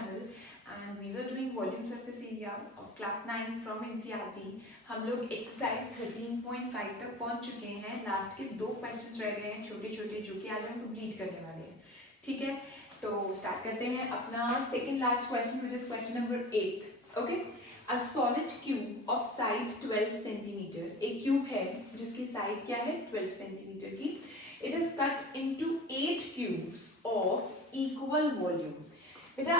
channel and we were doing volume surface area of class 9 from NCERT. हम लोग exercise 13.5 तक पहुंच चुके हैं. लास्ट के 2 क्वेश्चंस रह गए हैं छोटे छोटे जो कि आज हम कंप्लीट करने वाले हैं. ठीक है, तो स्टार्ट करते हैं अपना second last question which is question number 8. Okay, a solid cube of side 12 centimetre. एक क्यूब है जिसकी साइड क्या है 12 सेंटीमीटर की. It is cut into 8 cubes of equal volume. बेटा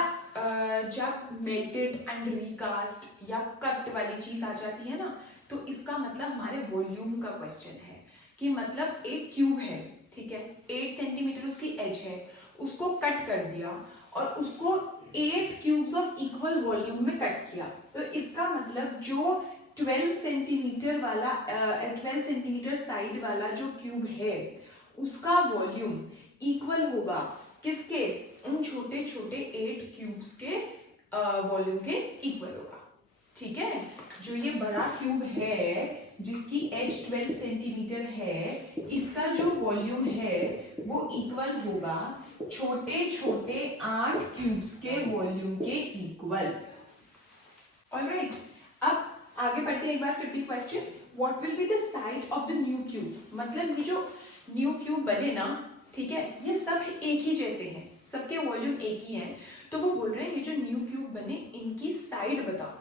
जब melted and recast या cut वाली चीज आ जाती है ना, तो इसका मतलब हमारे वॉल्यूम का क्वेश्चन है कि मतलब एक क्यूब है, ठीक है, 8 सेंटीमीटर उसकी एज है, उसको कट कर दिया और उसको 8 क्यूब्स ऑफ इक्वल वॉल्यूम में कट किया. तो इसका मतलब जो 12 सेंटीमीटर वाला 12 सेंटीमीटर साइड वाला जो क्यूब है उसका वॉल्यूम इक्वल होगा किसके, उन छोटे छोटे 8 क्यूब्स के वॉल्यूम के इक्वल होगा. ठीक है, जो ये बड़ा क्यूब है जिसकी एज 12 सेंटीमीटर है, इसका जो वॉल्यूम है वो इक्वल होगा छोटे छोटे 8 क्यूब्स के वॉल्यूम के इक्वल. ऑलराइट, अब आगे बढ़ते हैं एक बार फिर भी question. What will be the side of the new cube. मतलब ये जो न्यू क्यूब बने ना, ठीक है, ये सब एक ही जैसे हैं, सबके वॉल्यूम एक ही हैं. तो वो बोल रहे हैं ये जो न्यू क्यूब बने इनकी साइड बताओ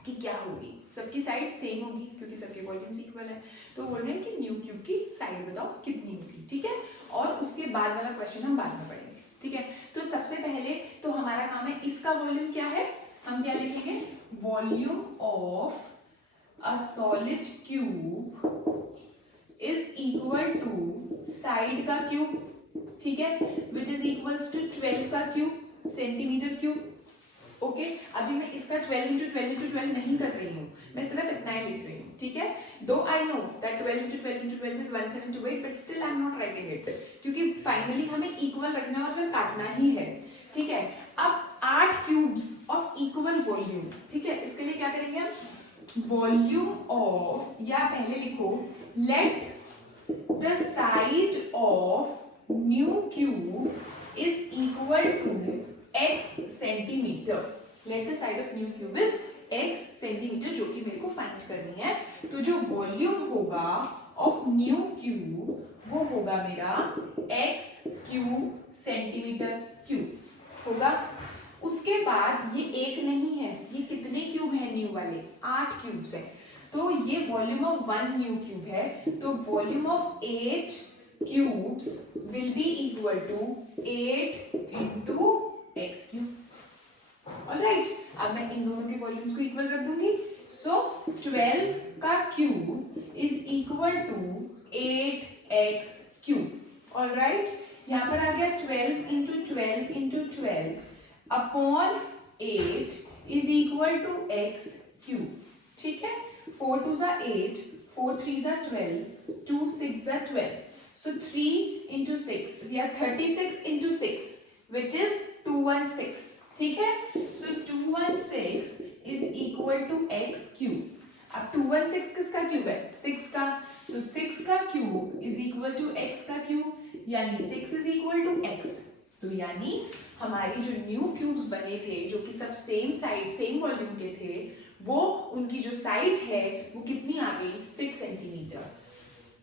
कि क्या होगी. सबकी साइड सेम होगी क्योंकि सबके वॉल्यूम्स इक्वल है. तो बोल रहे हैं कि न्यू क्यूब की साइड बताओ कितनी होगी. ठीक है, और उसके बाद वाला क्वेश्चन हम बाद में पढ़ेंगे. ठीक है, तो सबसे पहले तो हमारा काम है इसका वॉल्यूम क्या है. हम क्या लिखेंगे, volume of a solid cube is equal to side का क्यूब, ठीक है, विच इज इक्वल्स टू 12 का क्यूब सेंटीमीटर क्यूब. ओके, अभी मैं इसका 12 into 12 into 12 नहीं कर रही हूँ, मैं सिर्फ इतना ही लिख रही हूँ. ठीक है, दो I know that 12 into 12 into 12 is 1728 but still I am not writing it क्योंकि फाइनली हमें इक्वल रखना है और फिर काटना ही है. ठीक है, अब 8 क्यूब्स ऑफ इक्वल वॉल्यूम. ठीक है, इसके लिए क्या करेंगे हम, वॉल्यूम ऑफ, या पहले लिखो late the side of new cube is equal to x centimeter. Let the side of new cube is x centimeter, जो कि मेरे को फाइंड करनी है. तो जो वॉल्यूम होगा ऑफ न्यू क्यूब वो होगा मेरा x क्यूब सेंटीमीटर क्यूब होगा. उसके बाद ये एक नहीं है, ये कितने क्यूब है न्यू वाले, 8 क्यूब्स है. तो ये वॉल्यूम ऑफ 1 न्यू क्यूब है, तो volume of 8 cubes will be equal to 8 into x cube. Alright, अब मैं इन दोनों के वॉल्यूम्स को इक्वल कर दूंगी. सो 12 का cube is equal to 8x cube. Alright, यहाँ पर आ गया 12 into 12 into 12 upon 8 is equal to x cube. ठीक है, 4 2s are 8, 4 3s are 12, 2 6s are 12. So 3 into 6, we are 36 into 6, which is 216. ठीक है, so 216 is equal to x cube. अब 216 किसका क्यूब है, 6 का, तो 6 का cube is equal to x का क्यूब, यानी 6 is equal to x. तो यानी हमारी जो न्यू क्यूब्स बने थे जो कि सब सेम साइड सेम वॉल्यूम के थे, वो उनकी जो साइड है वो कितनी आ गई, 6 सेंटीमीटर.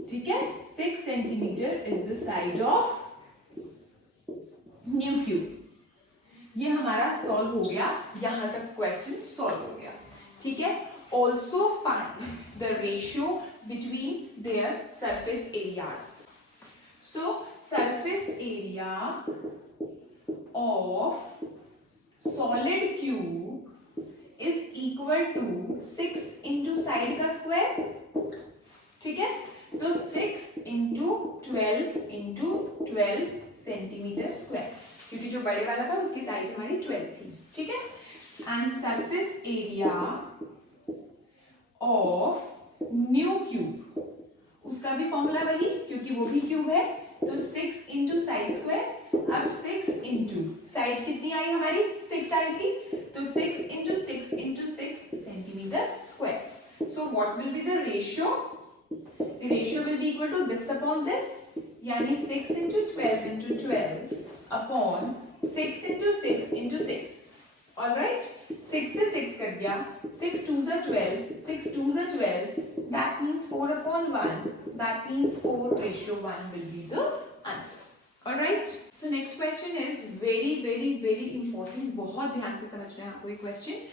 ठीक है, 6 centimetre is the side of new cube. ये हमारा सॉल्व हो गया, यहां तक क्वेश्चन सॉल्व हो गया. ठीक है, also find the ratio between their surface areas. So surface area of solid cube is equal to 6 into side का स्क्वायर. ठीक है, तो 6 इंटू 12 सेंटीमीटर स्क्वायर, क्योंकि जो बड़े वाला था उसकी साइड हमारी 12 थी. ठीक है, and surface area of new cube, उसका भी फॉर्मूला वही क्योंकि वो भी क्यूब है, तो 6 इंटू साइड स्क्वायर. अब 6 इंटू साइड कितनी आई हमारी, 6 आएगी, तो 6 into 6 into 6 centimetre square. So what will be the ratio, the ratio will be equal to this upon this, यानी 6 into 12 into 12 upon 6 into 6 into 6, alright, 6 से 6 cut गया, 6 2s are 12, 6 2s are 12, that means 4 upon 1, that means 4:1 will be the answer. Alright, so next question is very important, बहुत ध्यान से समझना है आपको ये question.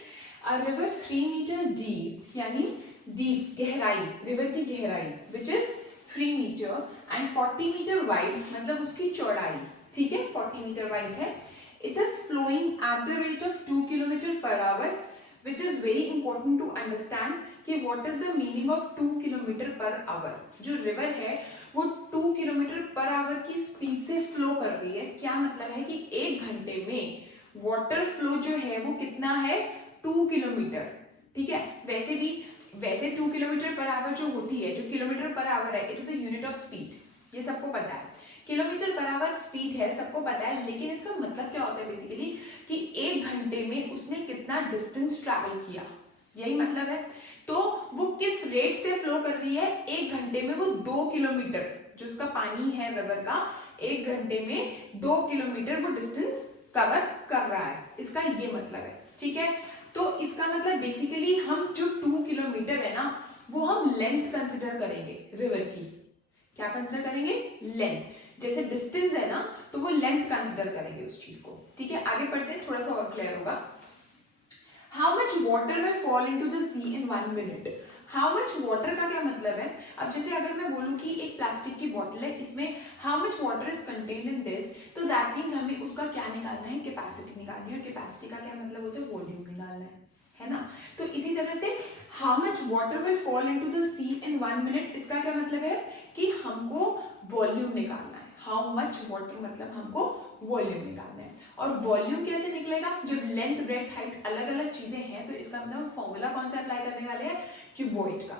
A river 3 meter deep, यानी deep गहराई, river की गहराई which is 3 meter and 40 meter wide, मतलब उसकी चौड़ाई, ठीक है, 40 meter wide है. It is flowing at the rate of 2 km per hour, which is very important to understand कि what is the meaning of 2 km per hour. जो river है वो 2 km per hour की स्पीड से flow कर रही है. क्या मतलब है कि एक घंटे में वाटर फ्लो जो है वो कितना है, 2 किलोमीटर, ठीक है. वैसे 2 किलोमीटर पर आवर जो होती है, जो किलोमीटर पर आवर है, it is a unit of speed, ये सबको पता है. किलोमीटर पर आवर स्पीड है, सबको पता है, लेकिन इसका मतलब क्या होता है बेसिकली कि एक घंटे में उसने कितना डिस्टेंस ट्रैवल किया, यही मतलब है. तो वो किस रेट से फ्लो कर रही है, एक घंटे में वो 2 किलोमीटर, जो उसका पानी है रिवर का, एक घंटे में 2 किलोमीटर वो डिस्टेंस कवर कर रहा है, इसका ये मतलब है, ठीक है. तो इसका मतलब बेसिकली हम जो 2 किलोमीटर है ना, वो हम लेंथ कंसिडर करेंगे रिवर की. क्या कंसिडर करेंगे, लेंथ. जैसे डिस्टेंस है ना, तो वो लेंथ कंसिडर करेंगे उस चीज को, ठीक है. आगे पढ़ते हैं, थोड़ा सा और क्लियर होगा. How much water will fall into the sea in 1 minute? How much water का क्या मतलब है. अब जैसे अगर मैं बोलूँ कि एक प्लास्टिक की बॉटल है, इसमें how much water is contained in this, तो that means हमें उसका क्या निकालना है, कैपेसिटी निकालनी है. और कैपेसिटी का क्या मतलब होता है, वॉल्यूम निकालना है ना. तो इसी तरह से how much water will fall into the sea in 1 minute, इसका क्या मतलब है कि हमको वॉल्यूम निकालना है. how much water मतलब हमको वॉल्यूम निकालना है. और वॉल्यूम कैसे निकलेगा, जब लेंथ ब्रेड्थ हाइट अलग अलग चीजें हैं, तो इसका मतलब फॉर्मूला कौन सा अप्लाई करने वाले हैं, क्यूबॉइड का,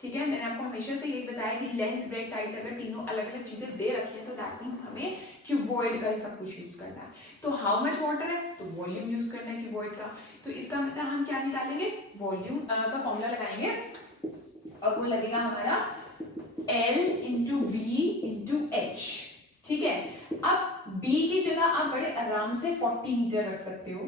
ठीक है. मैंने आपको हमेशा से यही बताया कि लेंथ ब्रेड्थ हाइट अगर तीनों अलग अलग चीजें दे रखी है, तो दैट मींस हमें क्यूबॉइड का सब कुछ यूज करना है. तो हाउ मच वाटर है, तो वॉल्यूम यूज करना है क्यूबॉइड का. तो इसका मतलब हम क्या निकालेंगे, वॉल्यूम का फॉर्मूला लगाएंगे, और वो लगेगा हमारा L into V into H, ठीक है. अब B की जगह आप बड़े आराम से 40 मीटर रख सकते हो.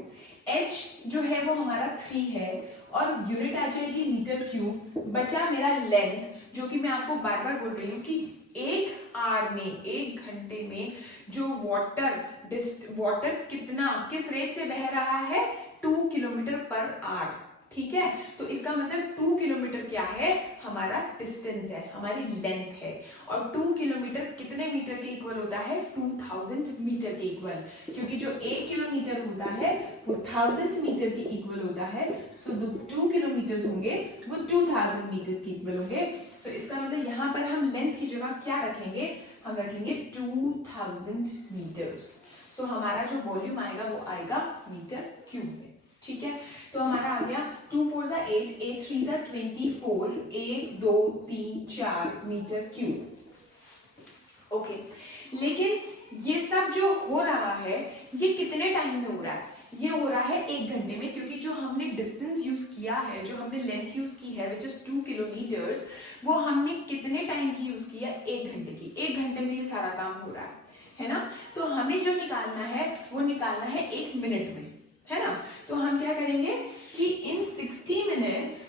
H जो है वो हमारा 3 है, और यूनिट आ जाएगी मीटर क्यूब. बचा मेरा लेंथ, जो कि मैं आपको बार बार बोल रही हूँ कि एक आवर में, एक घंटे में जो वाटर कितना किस रेट से बह रहा है, 2 किलोमीटर पर आवर, ठीक है. तो इसका मतलब 2 किलोमीटर क्या है, हमारा डिस्टेंस है, हमारी लेंथ है. और 2 किलोमीटर कितने मीटर के इक्वल होता है, 2000 मीटर के इक्वल, क्योंकि जो 1 किलोमीटर होता है वो 1000 मीटर के इक्वल होता है. सो जो 2 किलोमीटर होंगे वो 2000 मीटर के इक्वल होंगे. सो इसका मतलब यहाँ पर हम लेंथ की जगह क्या रखेंगे, हम रखेंगे 2000 मीटर्स. सो हमारा जो वॉल्यूम आएगा वो आएगा मीटर क्यूब में, ठीक है. तो हमारा आ गया 2 4 8, 8 3 24, 1 2 3 4 मीटर क्यूब. ओके, लेकिन ये सब जो हो रहा है ये कितने टाइम में हो रहा है, ये हो रहा है 1 घंटे में, क्योंकि जो हमने डिस्टेंस यूज किया है, जो हमने लेंथ यूज की है विच इज 2 किलोमीटर्स, वो हमने कितने टाइम की यूज की है, 1 घंटे की. 1 घंटे में ये सारा काम हो रहा है ना. तो हमें जो निकालना है वो निकालना है 1 मिनट में, है ना. तो हम क्या करेंगे कि इन 60 मिनट्स,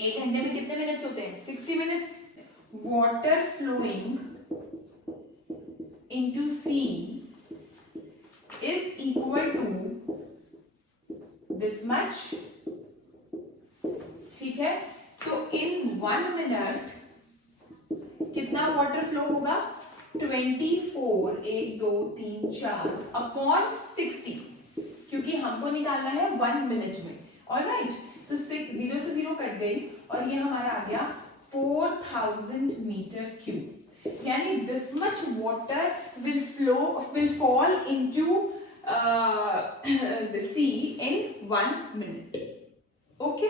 एक घंटे में कितने मिनट्स होते हैं, 60 minutes, water flowing into sea is equal to this much, ठीक है. तो इन 1 मिनट कितना वाटर फ्लो होगा, 24, 1 2 3 4 अपॉन 60, क्योंकि हमको निकालना है 1 मिनट में. ऑलराइट, तो 0 से 0 कट गई, और ये हमारा आ गया 4000 मीटर क्यूब. यानी this much water will fall into the sea in 1 minute. Okay,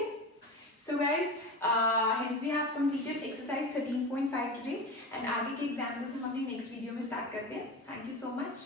so guys, hence we have completed exercise 13.5 today, and आगे के एग्जाम्पल्स हम अपनी नेक्स्ट वीडियो में स्टार्ट करते हैं. Thank you so much.